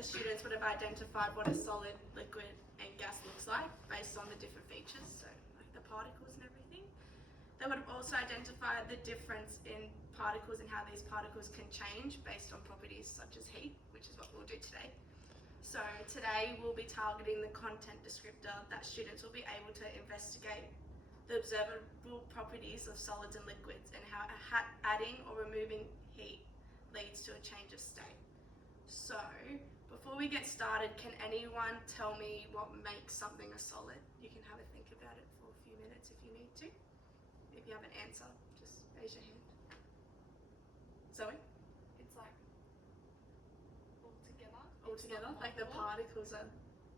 the students would have identified what a solid, liquid and gas looks like based on the different features, so like the particles and everything. They would have also identified the difference in particles and how these particles can change based on properties such as heat, which is what we'll do today. So today we'll be targeting the content descriptor that students will be able to investigate the observable properties of solids and liquids and how adding or removing heat leads to a change of state. So before we get started, can anyone tell me what makes something a solid? You can have a think about it for a few minutes if you need to. If you have an answer, just raise your hand. Zoe? It's like all together. All together? Like the particles are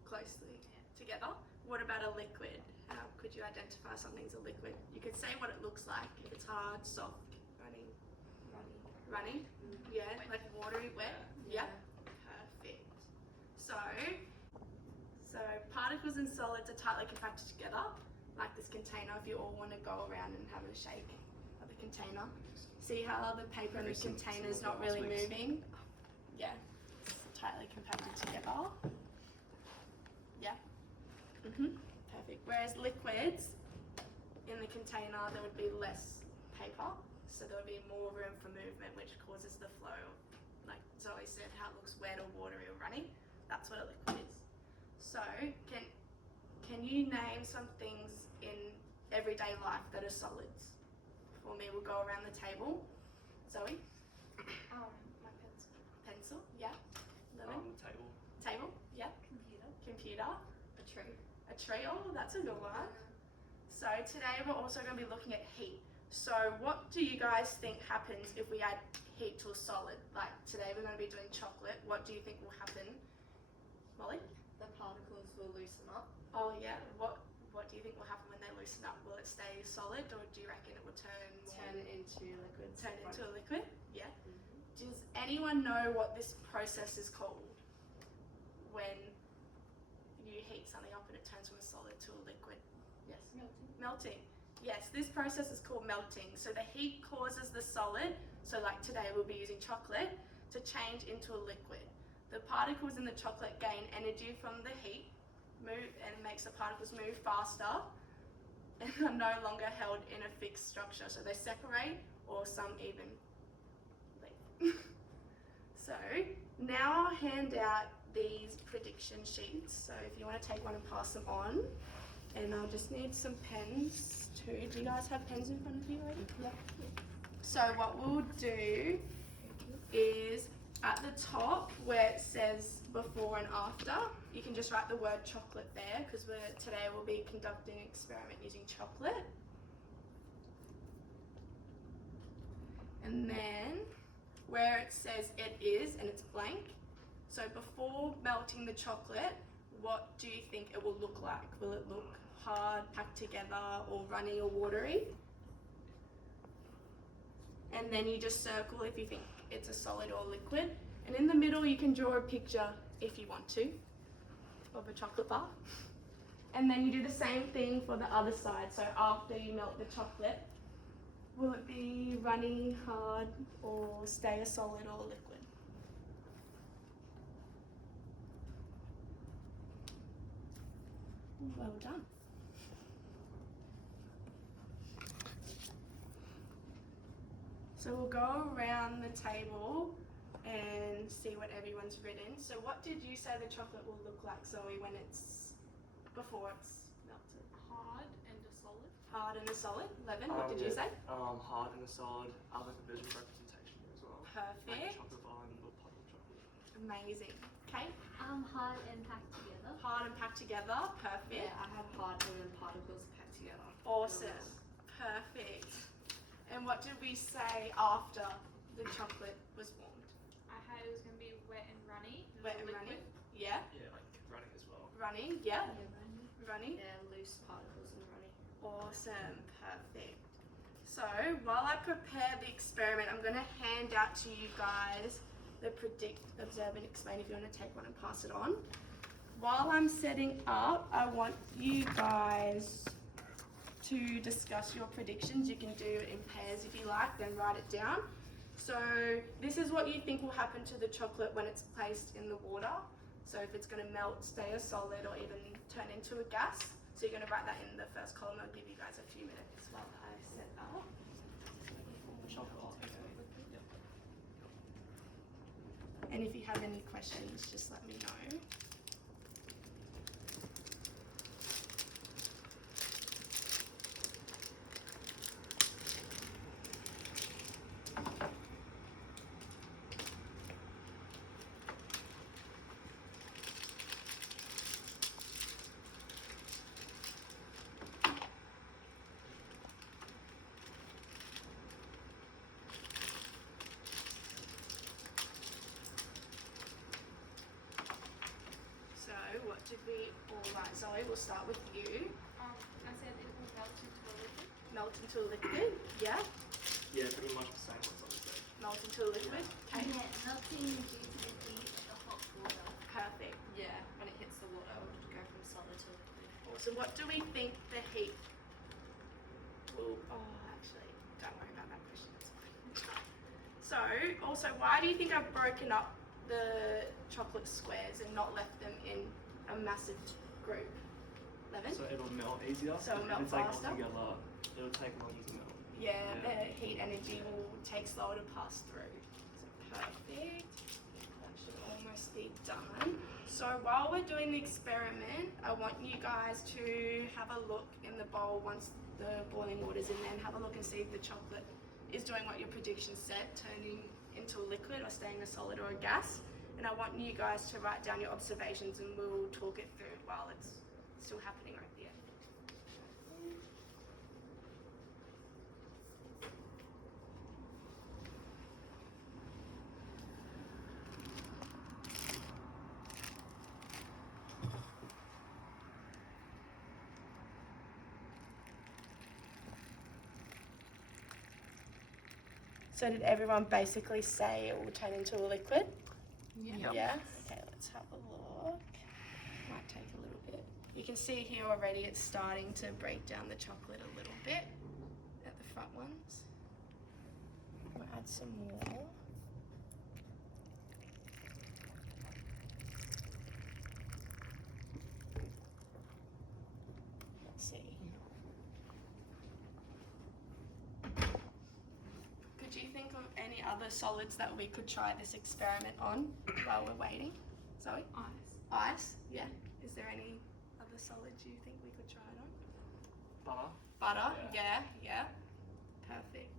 closely together? What about a liquid? How could you identify something's a liquid? You could say what it looks like. If it's hard, soft, running. Running? Yeah, like watery, wet? Yeah. Perfect. So particles and solids are tightly compacted together, like this container. If you all want to go around and have a shake of the container. See how the paper in the container is not really moving? Yeah, it's tightly compacted together. Yeah. Perfect. Whereas liquids, in the container, there would be less paper, so there would be more room for movement, which causes the flow of, like Zoe said, how it looks wet or watery or runny. That's what a liquid is. So, can you name some things in everyday life that are solids? For me, we'll go around the table. Zoe? My pencil. Pencil, yeah. Lemon? Table, yeah. Computer. A tree. A tree, oh, that's a good one. So today we're also going to be looking at heat. So what do you guys think happens if we add heat to a solid? Like today we're going to be doing chocolate. What do you think will happen? Molly? The particles will loosen up. Oh yeah, what do you think will happen when they loosen up? Will it stay solid or do you reckon it will turn into liquid. Turn into a liquid? Yeah. Does anyone know what this process is called? When you heat something up and it turns from a solid to a liquid? Yes. Melting. Yes, this process is called melting. So the heat causes the solid, so like today we'll be using chocolate, to change into a liquid. The particles in the chocolate gain energy from the heat, move and makes the particles move faster and are no longer held in a fixed structure. So they separate or some even leave. So now I'll hand out these prediction sheets. So if you want to take one and pass them on. And I'll just need some pens too. Do you guys have pens in front of you already? Yeah. So what we'll do is at the top where it says before and after, you can just write the word chocolate there because today we'll be conducting an experiment using chocolate. And then where it says it is and it's blank, so before melting the chocolate, what do you think it will look like? Will it look hard, packed together, or runny or watery? And then you just circle if you think it's a solid or liquid. And in the middle you can draw a picture if you want to of a chocolate bar. And then you do the same thing for the other side. So after you melt the chocolate, will it be runny, hard, or stay a solid or liquid? Well done. So we'll go around the table and see what everyone's written. So what did you say the chocolate will look like, Zoe, when it's before it's melted? Hard and a solid. Hard and a solid. Levin, what did you say? Hard and a solid. I like a visual representation as well. Perfect. Like a chocolate bar and a little puddle of chocolate. Amazing. Kate? Hard and packed together. Hard and packed together. Perfect. Yeah, I have hard and then particles packed together. Awesome. Perfect. And what did we say after the chocolate was formed? I had it was going to be wet and runny. Wet and runny? Yeah. Yeah, like running as well. Runny? Yeah. Runny. Runny? Yeah, loose particles and runny. Awesome. Perfect. So while I prepare the experiment, I'm going to hand out to you guys the predict, observe and explain if you want to take one and pass it on. While I'm setting up, I want you guys to discuss your predictions. You can do it in pairs if you like, then write it down. So this is what you think will happen to the chocolate when it's placed in the water. So if it's going to melt, stay a solid, or even turn into a gas. So you're going to write that in the first column. I'll give you guys a few minutes while I set that up. Chocolate. Okay. Yep. And if you have any questions, just let me know. So what did we, all right, Zoe, we'll start with you. I said it will melt into a liquid. Melt into a liquid, yeah. Yeah, pretty much the same as I said. Melt into a liquid, okay. Yeah, melting due to the heat of the hot water. Perfect. Yeah, when it hits the water, it will go from solid to liquid. Awesome. What do we think the heat will, actually, don't worry about that question, it's fine. So, also, why do you think I've broken up the chocolate squares and not left them in a massive group? Levin? So it'll melt easier. So it'll If melt it's like all faster? together, it'll take longer to melt. Yeah, Yeah. the heat energy will take slower to pass through. So perfect. That should almost be done. So while we're doing the experiment, I want you guys to have a look in the bowl once the boiling water's in there and have a look and see if the chocolate is doing what your prediction said, turning into a liquid or staying a solid or a gas. And I want you guys to write down your observations and we'll talk it through while it's still happening right there. So did everyone basically say it will turn into a liquid? Yeah. Yeah? Okay, let's have a look. Might take a little bit. You can see here already it's starting to break down the chocolate a little bit at the front ones. We'll add some more. Let's see. Could you think of any other solids that we could try this experiment on while we're waiting? Zoe? Ice. Ice? Yeah. Is there any other solids you think we could try it on? Butter. Butter? Yeah. Perfect.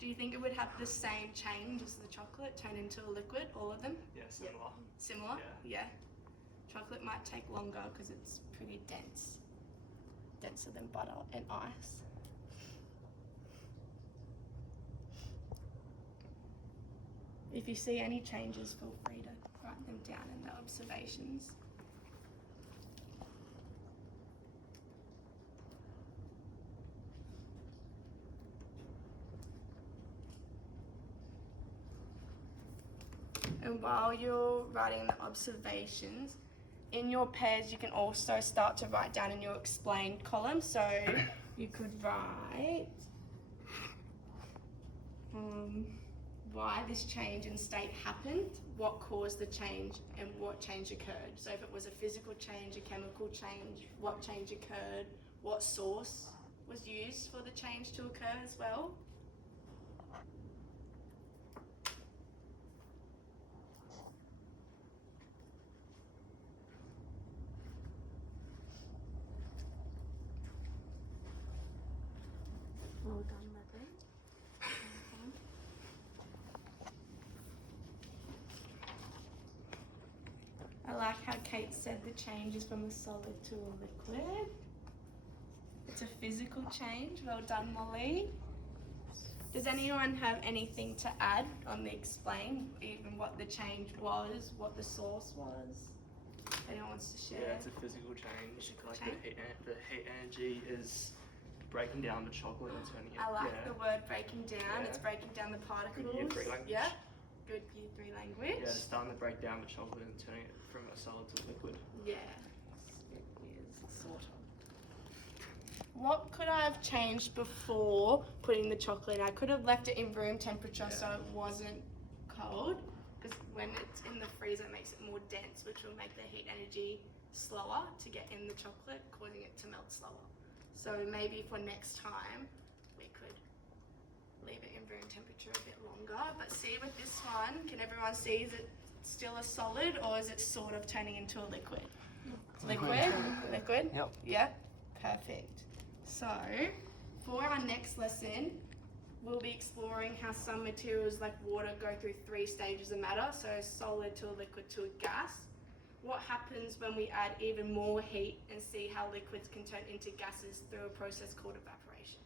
Do you think it would have the same change as the chocolate, turn into a liquid, all of them? Yeah, similar. Similar? Yeah. Chocolate might take longer because it's pretty dense. Denser than butter and ice. If you see any changes, feel free to write them down in the observations. And while you're writing the observations, in your pairs you can also start to write down in your explained column. So you could write why this change in state happened, what caused the change, and what change occurred. So if it was a physical change, a chemical change, what change occurred, what source was used for the change to occur as well. Well done, Levin. I like how Kate said the change is from a solid to a liquid. It's a physical change. Well done, Molly. Does anyone have anything to add on the explain, even what the change was, what the source was? Anyone wants to share? Yeah, it's a physical change. Physical Like change. the heat energy is breaking down the chocolate and turning it. I like yeah. the word breaking down. Yeah. It's breaking down the particles. Good year 3 language. Yeah. Good year 3 language. Yeah, starting to break down the chocolate and turning it from a solid to liquid. Yes, it is sort of. what could I have changed before putting the chocolate in? I could have left it in room temperature so it wasn't cold, because when it's in the freezer it makes it more dense, which will make the heat energy slower to get in the chocolate, causing it to melt slower. So maybe for next time we could leave it in room temperature a bit longer. But see, with this one, can everyone see, is it still a solid or is it sort of turning into a liquid? Liquid? Liquid? Yep. Yeah? Perfect. So, for our next lesson, we'll be exploring how some materials like water go through 3 stages of matter, so solid to a liquid to a gas. What happens when we add even more heat, and see how liquids can turn into gases through a process called evaporation.